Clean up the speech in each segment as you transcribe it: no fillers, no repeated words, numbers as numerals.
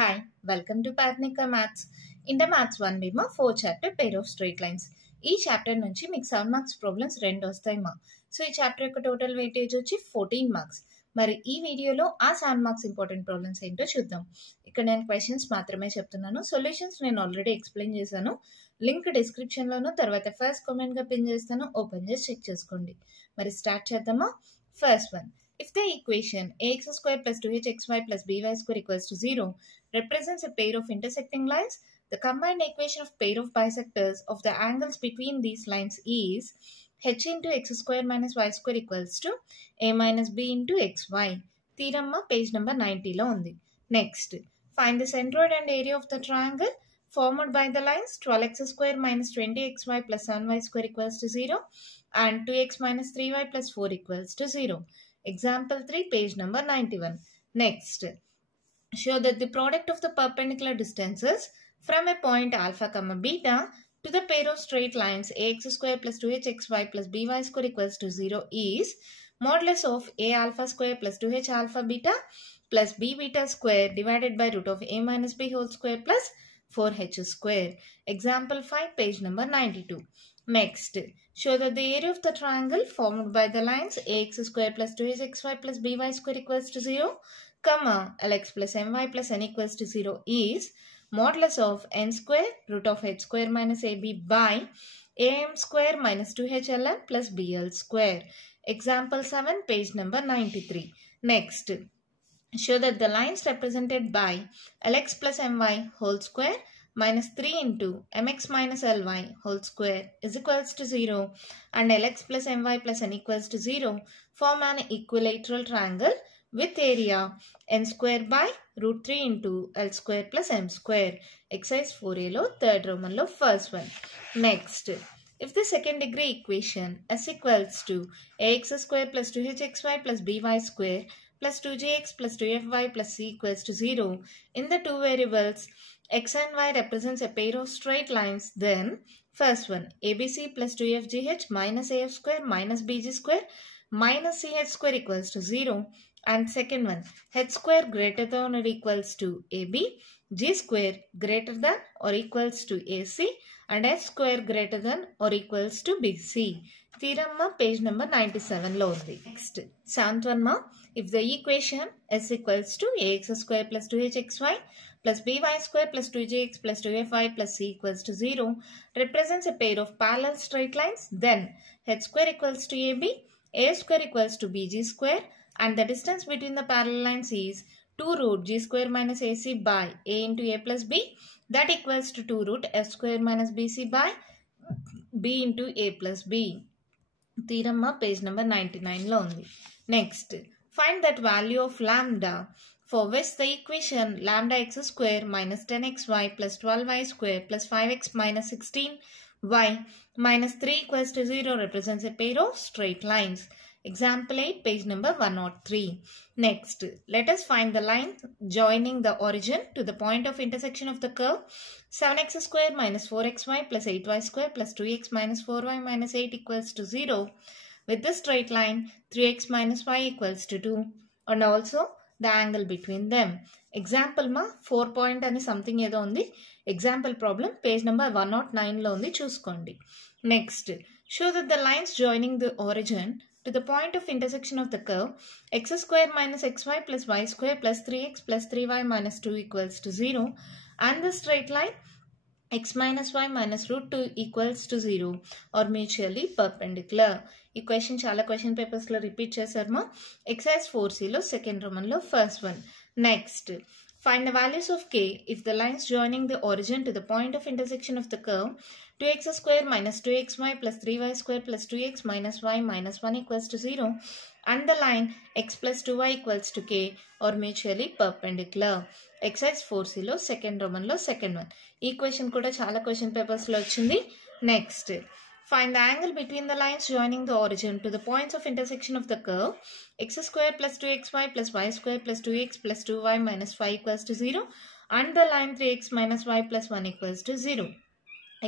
Hi, welcome to Pathnika Maths. In the Maths 1 మేము 4 chapter pair of straight lines. ఈ chapter నుంచి మీకు 7 marks problems 2 వస్తాయి మా. సో ఈ చాప్టర్ యొక్క టోటల్ వెయిటేజ్ వచ్చి 14 మార్క్స్. మరి ఈ వీడియోలో ఆ 7 మార్క్స్ ఇంపార్టెంట్ ప్రాబ్లమ్స్ ఏంటో చూద్దాం. ఇక్కడ నేను క్వశ్చన్స్ మాత్రమే చెప్తున్నాను. సొల్యూషన్స్ నేను ఆల్రెడీ ఎక్స్ప్లెయిన్ చేశాను. లింక్ డిస్క్రిప్షన్లోను తర్వాత ఫస్ట్ కామెంట్గా పిన్ చేస్తాను. ఓపెన్ చేసి చెక్ చేసుకోండి. మరి స్టార్ట్ చేద్దామా? First one. If the equation ax square plus 2hxy plus by square equals to 0 represents a pair of intersecting lines, the combined equation of pair of bisectors of the angles between these lines is h into x square minus y square equals to a minus b into xy. Theorem page number 90 lo undi. Next, find the centroid and area of the triangle formed by the lines 12x square minus 20xy plus 7y square equals to 0 and 2x minus 3y plus 4 equals to 0. Example 3, page number 91. Next, show that the product of the perpendicular distances from a point alpha comma beta to the pair of straight lines ax square plus 2hxy plus by square equals to 0 is modulus of a alpha square plus 2h alpha beta plus b beta square divided by root of a minus b whole square plus 4h square. Example 5, page number 92. Next, show that the area of the triangle formed by the lines ax square plus 2hxy plus by square equals to 0, comma lx plus my plus n equals to 0 is modulus of n square root of h square minus ab by am square minus 2hln plus bl square. Example 7, page number 93. Next, show that the lines represented by lx plus my whole square minus 3 into mx minus ly whole square is equals to 0 and lx plus my plus n equals to 0 form an equilateral triangle with area n square by root 3 into l square plus m square. Exercise 4a lo third Roman lo first one. Next, if the second degree equation s equals to ax square plus 2hxy plus by square plus 2gx plus 2fy plus c equals to 0 in the two variables x and y represents a pair of straight lines, then first one, abc plus 2fgh minus af square minus bg square minus ch square equals to 0, and second one, h square greater than or equals to ab, g square greater than or equals to ac, and h square greater than or equals to bc. Theorem page number 97 lo undi. Next, seventh one ma, if the equation s equals to ax square plus 2hxy plus by square plus 2gx plus 2fy plus c equals to 0 represents a pair of parallel straight lines, then h square equals to ab, a square equals to bg square, and the distance between the parallel lines is 2 root g square minus ac by a into a plus b, that equals to 2 root f square minus bc by b into a plus b. Theorem page number 99 lo undi. Next, find that value of lambda for which the equation lambda x square minus 10xy plus 12y square plus 5x minus 16y minus 3 equals to 0 represents a pair of straight lines. Example 8, page number 103. Next, let us find the line joining the origin to the point of intersection of the curve 7x square minus 4xy plus 8y square plus 2x minus 4y minus 8 equals to 0 with the straight line 3x minus y equals to 2 and also the angle between them. Example ma 4 point ani something edo undi. Example problem page number 109 lo undi, chuskondi. Next, show that the lines joining the origin to the point of intersection of the curve x square minus xy plus y square plus 3x plus 3y minus 2 equals to 0 and the straight line x minus y minus root 2 equals to 0 or mutually perpendicular. ఈ question చాలా question papers లో repeat చేశారు మా. Exercise 4c లో second Roman లో first one. Next, find the values of k if the lines joining the origin to the point of intersection of the curve 2x square minus 2xy plus 3y square plus 2x minus y minus 1 equals to 0 and the line x plus 2y equals to k or mutually perpendicular. Exercise 4c లో second Roman లో second one. ఈ question కూడా చాలా question papers లో వచ్చింది. Next, find the angle between the lines joining the origin to the points of intersection of the curve x square plus 2xy plus y square plus 2x plus 2y minus 5 equals to 0 and the line 3x minus y plus 1 equals to 0.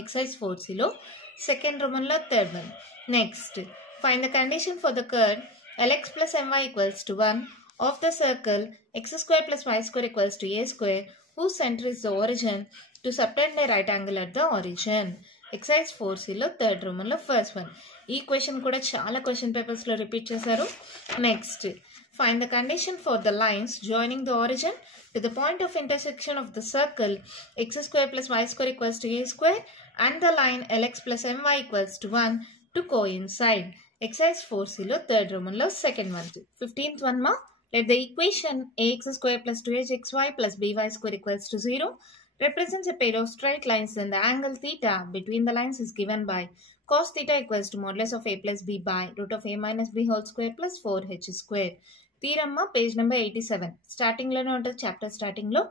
Exercise 4c lo second Roman lo third one. Next, find the condition for the curve lx plus my equals to 1 of the circle x square plus y square equals to a square whose center is the origin to subtend a right angle at the origin. Exercise 4Cలో third రోమన్లో first one. ఈ question కూడా చాలా question పేపర్స్లో repeat చేశారు. Next, find the condition for the lines joining the origin to the point of intersection of the circle x square plus y square equals to a square and the line lx plus my equals to 1 to coincide. Exercise 4Cలో third రోమన్లో second one. 15th one ma, let the equation ax square plus 2hxy plus by square equals to 0 represents a pair of straight lines and the angle theta between the lines is given by cos theta equals to modulus of a plus b by root of a minus b whole square plus 4h square. Theorem page number 87 స్టార్టింగ్లోనే ఉంటుంది. Chapter స్టార్టింగ్లో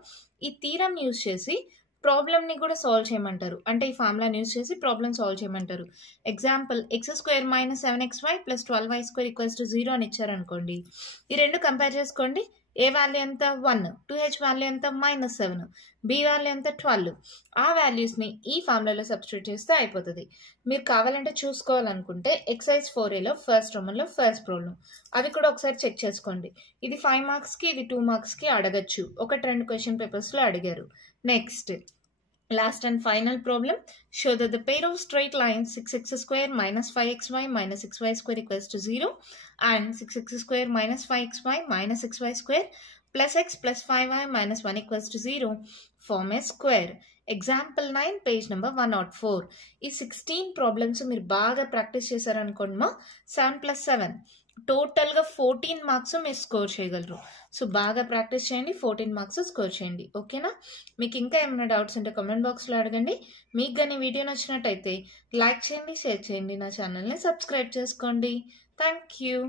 ఈ theorem use చేసి ప్రాబ్లమ్ని కూడా solve చేయమంటారు. అంటే ఈ ఫార్ములాని యూజ్ చేసి ప్రాబ్లమ్ సాల్వ్ చేయమంటారు. Example X square minus 7xy plus 12y square equals to 0 అని ఇచ్చారనుకోండి. ఈ రెండు కంపేర్ చేసుకోండి. ఏ వాల్యూ ఎంత 1, 2h వాల్యూ ఎంత -7, b వాల్యూ ఎంత 12. ఆ వాల్యూస్ని ఈ ఫార్ములాలో సబ్స్టిట్యూట్ చేస్తే అయిపోతుంది. మీరు కావాలంటే చూసుకోవాలనుకుంటే ఎక్సర్సైజ్ 4Aలో ఫస్ట్ రోమన్లో ఫస్ట్ ప్రాబ్లం అది కూడా ఒకసారి చెక్ చేసుకోండి. ఇది 5 మార్క్స్కి, ఇది 2 మార్క్స్కి అడగచ్చు. 1-2 క్వశ్చన్ పేపర్స్లో అడిగారు. Next, last and final problem, show that the pair of straight lines 6x square minus 5xy minus 6y square equals to 0 and 6x square minus 5xy minus 6y square plus x plus 5y minus 1 equals to 0 form a square. Example 9 page number 104. ఈ 16 problems మీరు బాగా practice చేశారనుకోండి మా 7+7 టోటల్గా 14 marks మీరు score చేయగలరు. So బాగా practice చేయండి, 14 మార్క్స్ స్కోర్ చేయండి. ఓకేనా? మీకు ఇంకా ఏమైనా డౌట్స్ ఉంటే కామెంట్ బాక్స్లో అడగండి. మీకు కానీ వీడియో నచ్చినట్టయితే లైక్ చేయండి, షేర్ చేయండి, నా ఛానల్ని సబ్స్క్రైబ్ చేసుకోండి. Thank you.